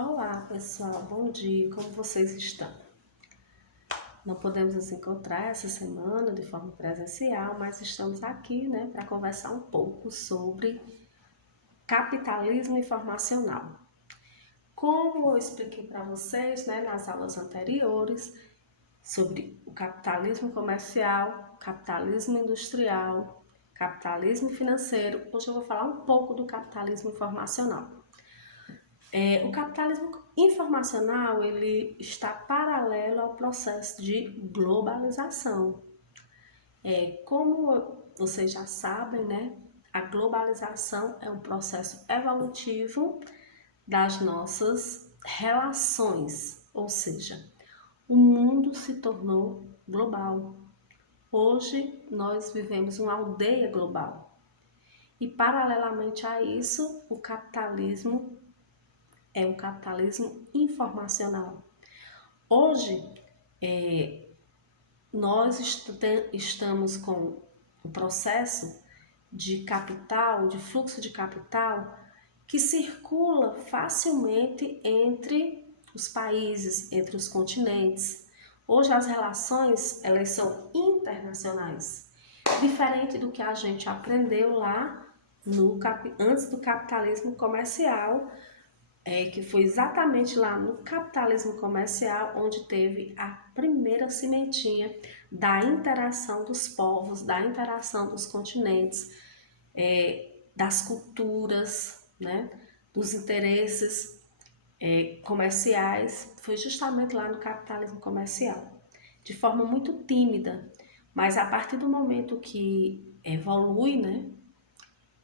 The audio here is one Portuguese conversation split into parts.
Olá pessoal, bom dia, como vocês estão? Não podemos nos encontrar essa semana de forma presencial, mas estamos aqui, para conversar um pouco sobre capitalismo informacional. Como eu expliquei para vocês, nas aulas anteriores, sobre o capitalismo comercial, capitalismo industrial, capitalismo financeiro, hoje eu vou falar um pouco do capitalismo informacional. O capitalismo informacional ele está paralelo ao processo de globalização. Como vocês já sabem, a globalização é um processo evolutivo das nossas relações, ou seja, o mundo se tornou global. Hoje nós vivemos uma aldeia global e, paralelamente a isso, o capitalismo é um capitalismo informacional. Hoje, nós estamos com o processo de capital, de fluxo de capital, que circula facilmente entre os países, entre os continentes. Hoje as relações, elas são internacionais, diferente do que a gente aprendeu lá antes do capitalismo comercial, que foi exatamente lá no capitalismo comercial onde teve a primeira sementinha da interação dos povos, da interação dos continentes, das culturas, dos interesses comerciais. Foi justamente lá no capitalismo comercial, de forma muito tímida, mas a partir do momento que evolui,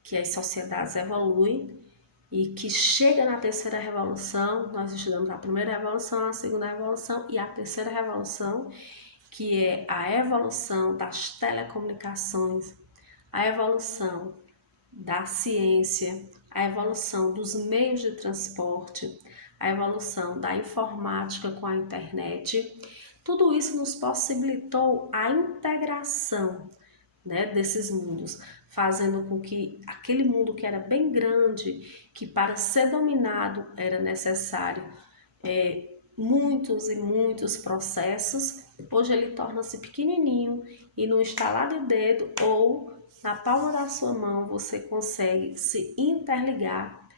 que as sociedades evoluem, e que chega na terceira revolução, nós estudamos a primeira revolução, a segunda revolução e a terceira revolução, que é a evolução das telecomunicações, a evolução da ciência, a evolução dos meios de transporte, a evolução da informática com a internet. Tudo isso nos possibilitou a integração, desses mundos, fazendo com que aquele mundo que era bem grande, que para ser dominado era necessário muitos e muitos processos, hoje ele torna-se pequenininho e no estalar de dedo ou na palma da sua mão você consegue se interligar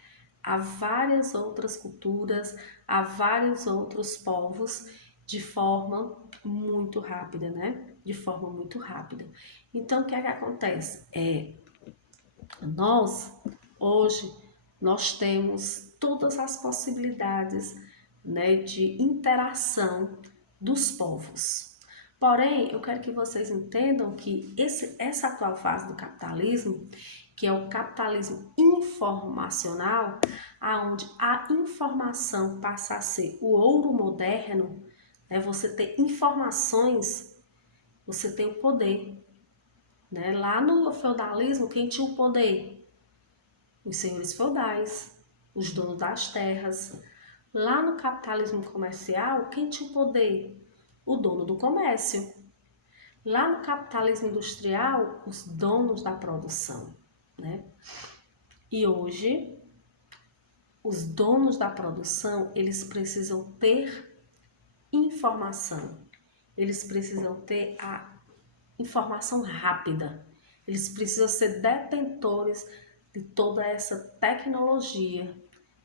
a várias outras culturas, a vários outros povos de forma muito rápida, De forma muito rápida. Então, o que é que acontece? Hoje, nós temos todas as possibilidades, de interação dos povos. Porém, eu quero que vocês entendam que essa atual fase do capitalismo, que é o capitalismo informacional, aonde a informação passa a ser o ouro moderno, você ter informações, você tem o poder. Lá no feudalismo, quem tinha o poder? Os senhores feudais, os donos das terras. Lá no capitalismo comercial, quem tinha o poder? O dono do comércio. Lá no capitalismo industrial, os donos da produção, E hoje, os donos da produção, eles precisam ter informação. Eles precisam ter a informação rápida. Eles precisam ser detentores de toda essa tecnologia,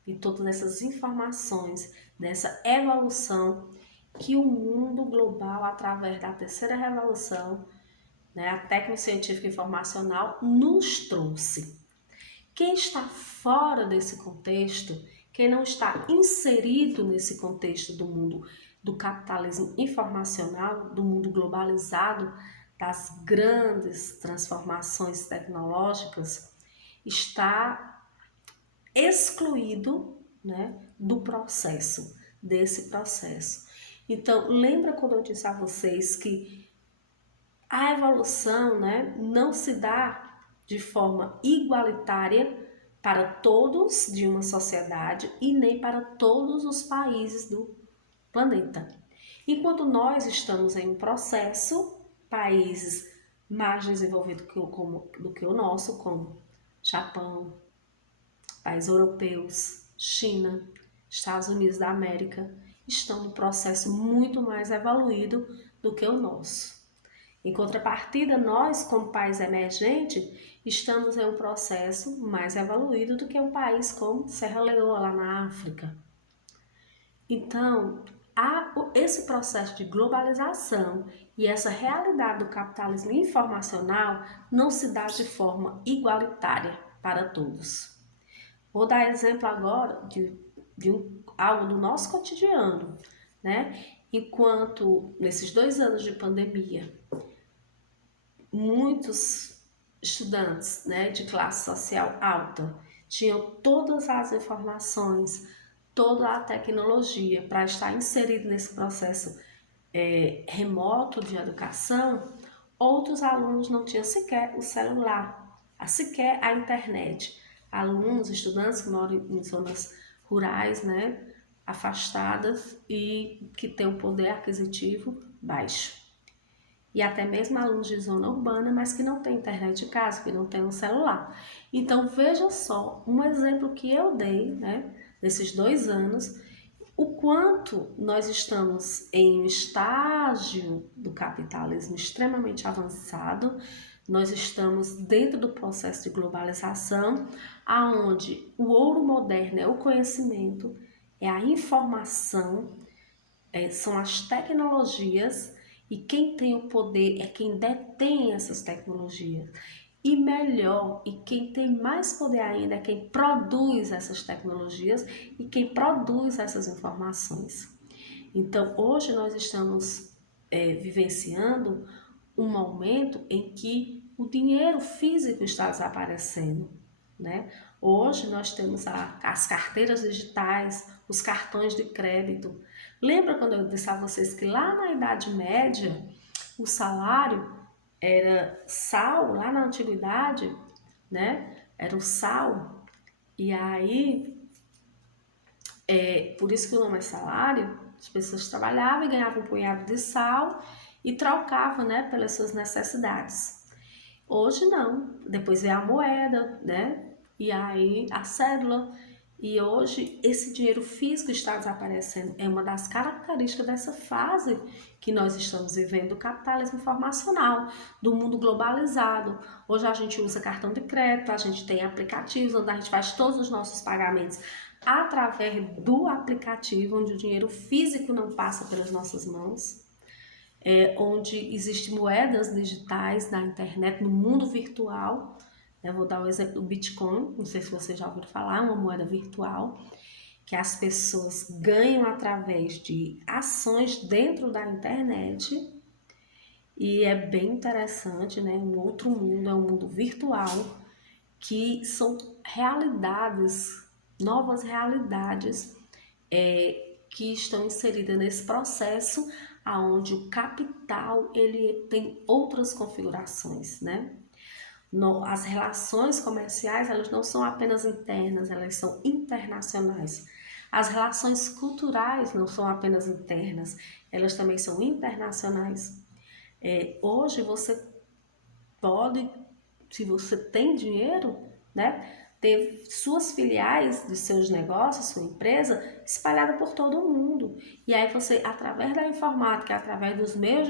de todas essas informações, dessa evolução que o mundo global, através da terceira revolução, a tecnocientífica informacional, nos trouxe. Quem está fora desse contexto, quem não está inserido nesse contexto do mundo do capitalismo informacional, do mundo globalizado, das grandes transformações tecnológicas, está excluído, do processo, desse processo. Então, lembra quando eu disse a vocês que a evolução, não se dá de forma igualitária para todos de uma sociedade e nem para todos os países do planeta. Enquanto nós estamos em um processo, países mais desenvolvidos do que o nosso, como Japão, países europeus, China, Estados Unidos da América, estão num processo muito mais evoluído do que o nosso. Em contrapartida, nós, como país emergente, estamos em um processo mais evoluído do que um país como Serra Leoa, lá na África. Então, esse processo de globalização e essa realidade do capitalismo informacional não se dá de forma igualitária para todos. Vou dar exemplo agora de algo do nosso cotidiano, né? Enquanto nesses 2 anos de pandemia, muitos estudantes, né, de classe social alta tinham todas as informações, toda a tecnologia para estar inserido nesse processo remoto de educação, outros alunos não tinham sequer o celular, sequer a internet. Alunos, estudantes que moram em zonas rurais, né, afastadas e que têm um poder aquisitivo baixo. E até mesmo alunos de zona urbana, mas que não têm internet em casa, que não têm um celular. Então, veja só, um exemplo que eu dei, né, nesses 2 anos, o quanto nós estamos em um estágio do capitalismo extremamente avançado, nós estamos dentro do processo de globalização, aonde o ouro moderno é o conhecimento, é a informação, são as tecnologias, e quem tem o poder é quem detém essas tecnologias. E melhor, e quem tem mais poder ainda é quem produz essas tecnologias e quem produz essas informações. Então, hoje nós estamos vivenciando um momento em que o dinheiro físico está desaparecendo, né? Hoje nós temos as carteiras digitais, os cartões de crédito. Lembra quando eu disse a vocês que lá na Idade Média o salário era sal, lá na antiguidade, né? Era o sal. E aí, por isso que o nome é salário, as pessoas trabalhavam e ganhavam um punhado de sal e trocavam, né, pelas suas necessidades. Hoje não, depois veio a moeda, né? E aí a cédula. E hoje esse dinheiro físico está desaparecendo. É uma das características dessa fase que nós estamos vivendo do capitalismo informacional, do mundo globalizado. Hoje a gente usa cartão de crédito, a gente tem aplicativos onde a gente faz todos os nossos pagamentos através do aplicativo, onde o dinheiro físico não passa pelas nossas mãos. Onde existem moedas digitais na internet, no mundo virtual. Vou dar o exemplo do Bitcoin, não sei se você já ouviu falar, uma moeda virtual que as pessoas ganham através de ações dentro da internet. E é bem interessante, né? Um outro mundo, é um mundo virtual, que são realidades, novas realidades que estão inseridas nesse processo, aonde o capital ele tem outras configurações, né? As relações comerciais, elas não são apenas internas, elas são internacionais. As relações culturais não são apenas internas, elas também são internacionais. Hoje você pode, se você tem dinheiro, né, ter suas filiais de seus negócios, sua empresa, espalhada por todo o mundo. E aí você, através da informática, através dos meios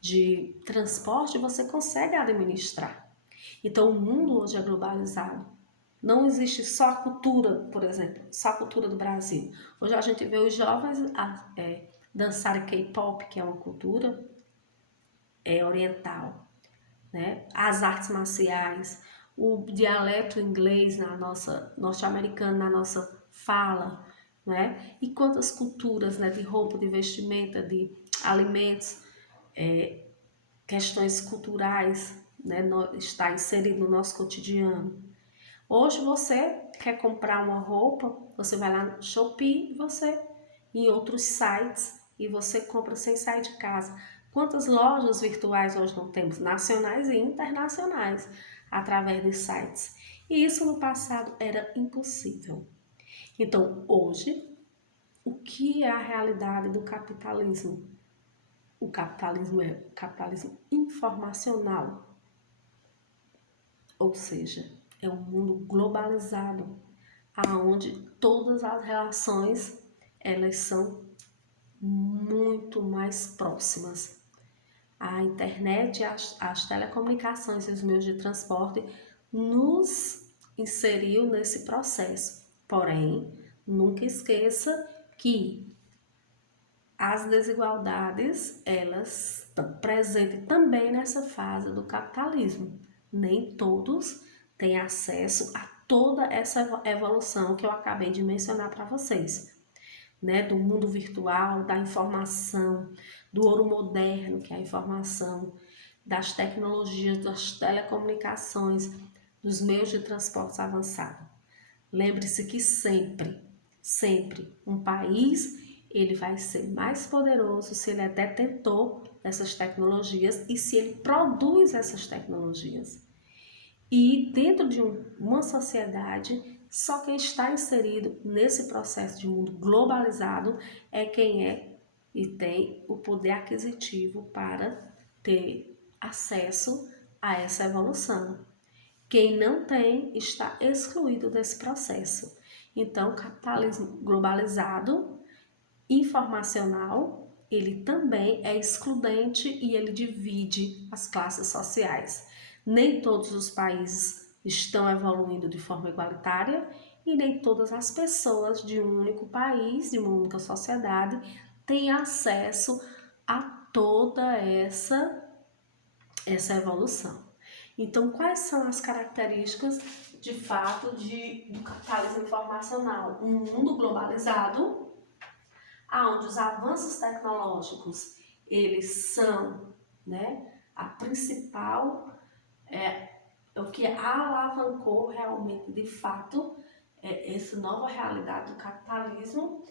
de transporte, você consegue administrar. Então, o mundo hoje é globalizado. Não existe só a cultura, por exemplo, só a cultura do Brasil. Hoje a gente vê os jovens dançarem K-pop, que é uma cultura oriental, né? As artes marciais, o dialeto inglês na nossa norte-americano na nossa fala, né? E quantas culturas, né? De roupa, de vestimenta, de alimentos, questões culturais, né? Está inserido no nosso cotidiano. Hoje você quer comprar uma roupa, você vai lá no Shopee, em outros sites, e você compra sem sair de casa. Quantas lojas virtuais hoje não temos, nacionais e internacionais, através de sites? E isso no passado era impossível. Então, hoje, o que é a realidade do capitalismo? O capitalismo é o capitalismo informacional, ou seja, é um mundo globalizado, aonde todas as relações elas são muito mais próximas. A internet, as telecomunicações e os meios de transporte nos inseriu nesse processo. Porém, nunca esqueça que as desigualdades, elas estão presentes também nessa fase do capitalismo. Nem todos têm acesso a toda essa evolução que eu acabei de mencionar para vocês, né? Do mundo virtual, da informação, do ouro moderno, que é a informação, das tecnologias, das telecomunicações, dos meios de transporte avançados. Lembre-se que sempre um país ele vai ser mais poderoso se ele é detentor dessas tecnologias e se ele produz essas tecnologias. E dentro de uma sociedade, só quem está inserido nesse processo de mundo globalizado é quem é e tem o poder aquisitivo para ter acesso a essa evolução. Quem não tem está excluído desse processo. Então, o capitalismo globalizado, informacional, ele também é excludente e ele divide as classes sociais. Nem todos os países estão evoluindo de forma igualitária e nem todas as pessoas de um único país, de uma única sociedade, têm acesso a toda essa evolução. Então, quais são as características de fato do capitalismo informacional? Um mundo globalizado, onde os avanços tecnológicos eles são, né, a principal, o que alavancou realmente de fato essa nova realidade do capitalismo,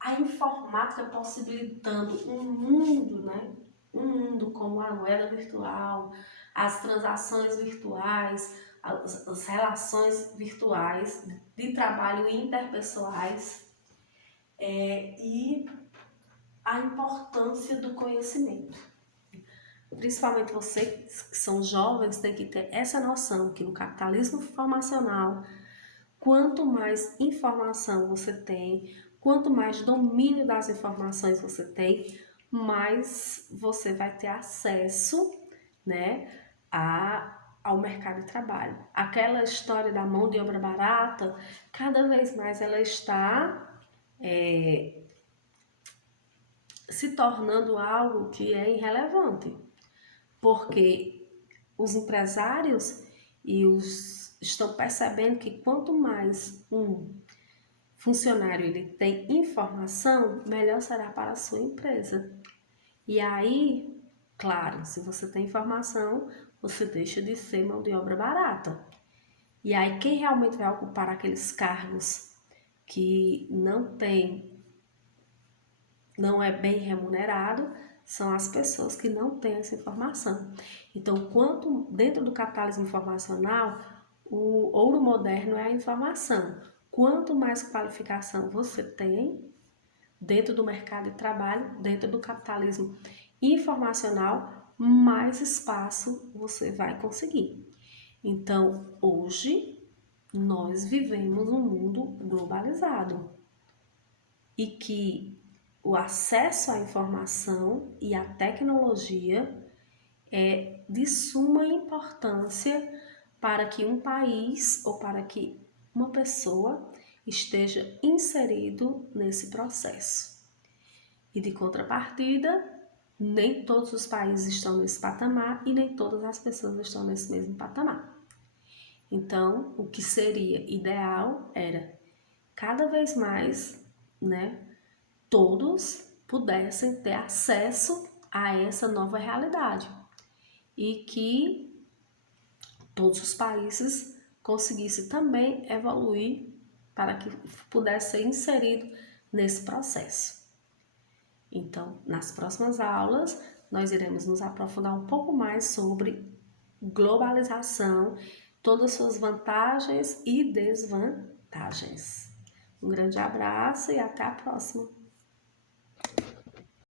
a informática possibilitando um mundo, né, um mundo com a moeda virtual, as transações virtuais, as relações virtuais de trabalho interpessoais, e a importância do conhecimento. Principalmente vocês que são jovens têm que ter essa noção que no capitalismo informacional, quanto mais informação você tem, quanto mais domínio das informações você tem, mais você vai ter acesso, né, ao mercado de trabalho. Aquela história da mão de obra barata, cada vez mais ela está se tornando algo que é irrelevante, porque os empresários estão percebendo que quanto mais um funcionário ele tem informação, melhor será para a sua empresa. E aí, claro, se você tem informação, você deixa de ser mão de obra barata. E aí, quem realmente vai ocupar aqueles cargos que não é bem remunerado, são as pessoas que não têm essa informação. Então, quanto dentro do capitalismo informacional, o ouro moderno é a informação. Quanto mais qualificação você tem dentro do mercado de trabalho, dentro do capitalismo informacional, mais espaço você vai conseguir. Então, hoje, nós vivemos um mundo globalizado e que o acesso à informação e à tecnologia é de suma importância para que um país ou para que uma pessoa esteja inserido nesse processo. E de contrapartida, nem todos os países estão nesse patamar e nem todas as pessoas estão nesse mesmo patamar. Então, o que seria ideal era cada vez mais, né, todos pudessem ter acesso a essa nova realidade e que todos os países conseguissem também evoluir para que pudesse ser inserido nesse processo. Então, nas próximas aulas, nós iremos nos aprofundar um pouco mais sobre globalização, todas as suas vantagens e desvantagens. Um grande abraço e até a próxima!